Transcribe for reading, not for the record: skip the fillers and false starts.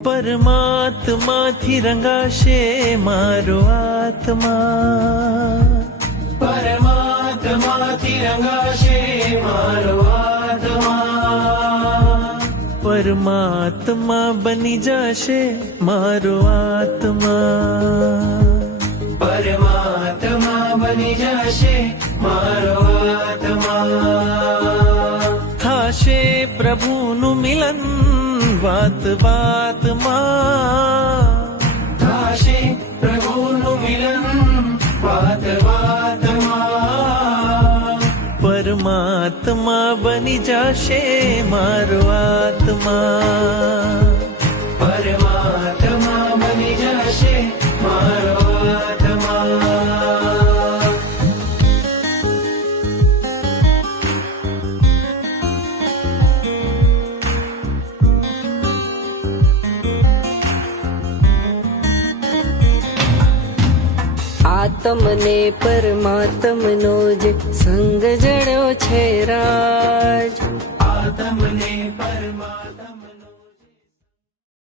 પરમાત્માથી રંગાશે મારો આત્મા, પરમાત્માથી રંગાશે મારો આત્મા, પરમાત્મા બની જશે મારો આત્મા, પરમાત્મા બની જશે મારો આત્મા, થાશે પ્રભુનું મિલન વાત વાતમાં, થાશે પ્રભુનું મિલન વાત વાતમાં, પરમાત્મા બની જશે મારો આત્મા, પરમાત્મા બની જશે મારો આત્મા. આત્મને પરમાત્મનો જે સંગ જડ્યો છે રાજ,